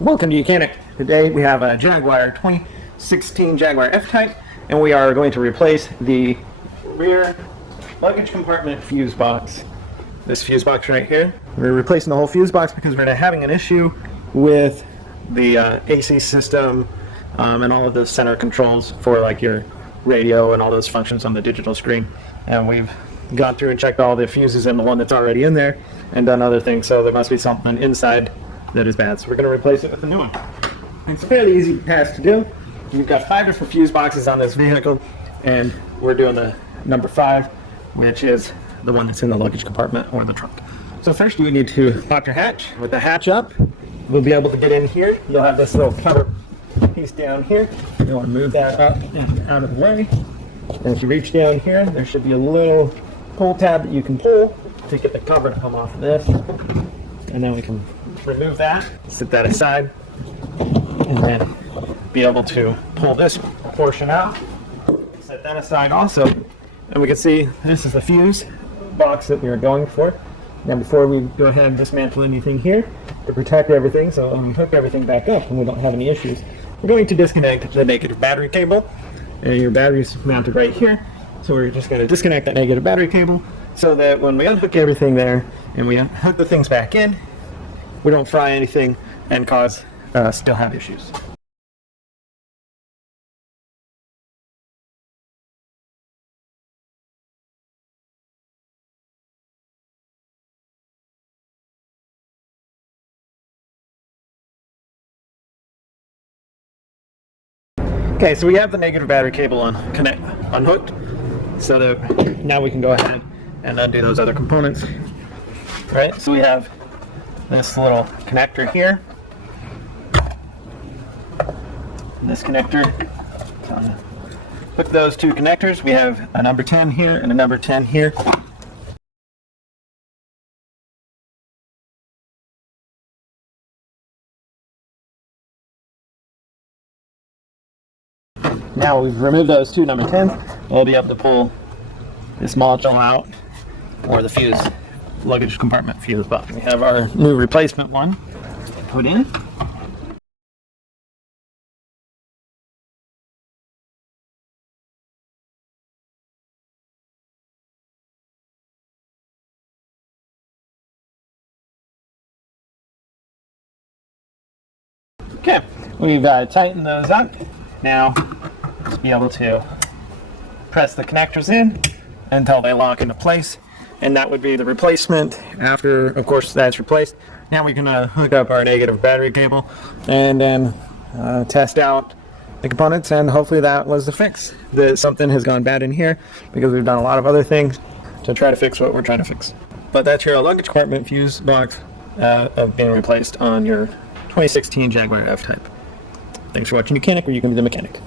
Welcome to YOUCANIC. Today we have a Jaguar 2016 Jaguar F-Type, and we are going to replace the rear luggage compartment fuse box. This fuse box right here. We're replacing the whole fuse box because we're having an issue with the AC system and all of the center controls for like your radio and all those functions on the digital screen. And we've gone through and checked all the fuses in the one that's already in there and done other things, so there must be something inside that is bad. So we're going to replace it with a new one. It's a fairly easy task to do. We've got 5 different fuse boxes on this vehicle, and we're doing the number 5, which is the one that's in the luggage compartment or the trunk. So first you need to pop your hatch. With the hatch up, we'll be able to get in here. You'll have this little cover piece down here. You want to move that up and out of the way. And if you reach down here, there should be a little pull tab that you can pull to get the cover to come off of this. And then we can remove that, set that aside, and then be able to pull this portion out, set that aside also, and we can see this is the fuse box that we were going for. Now before we go ahead and dismantle anything here, to protect everything so when we hook everything back up and we don't have any issues, we're going to disconnect the negative battery cable, and your battery's mounted right here, so we're just going to disconnect that negative battery cable so that when we unhook everything there and we hook the things back in, we don't fry anything and cause still have issues. Okay, so we have the negative battery cable unhooked, so that now we can go ahead and undo those other components. Right, so we have this little connector here. And this connector. Hook those 2 connectors. We have a number 10 here and a number 10 here. Now we've removed those 2 number 10s, we'll be able to pull this module out, or the fuse luggage compartment fuse box. We have our new replacement one put in. Okay, we've tightened those up. Now, let's be able to press the connectors in until they lock into place, and that would be the replacement. After, of course, that's replaced, now we can hook up our negative battery cable and then test out the components, and hopefully that was the fix. That something has gone bad in here because we've done a lot of other things to try to fix what we're trying to fix. But that's your luggage compartment fuse box of being replaced on your 2016 Jaguar F-Type. Thanks for watching YOUCANIC, where you can be the mechanic.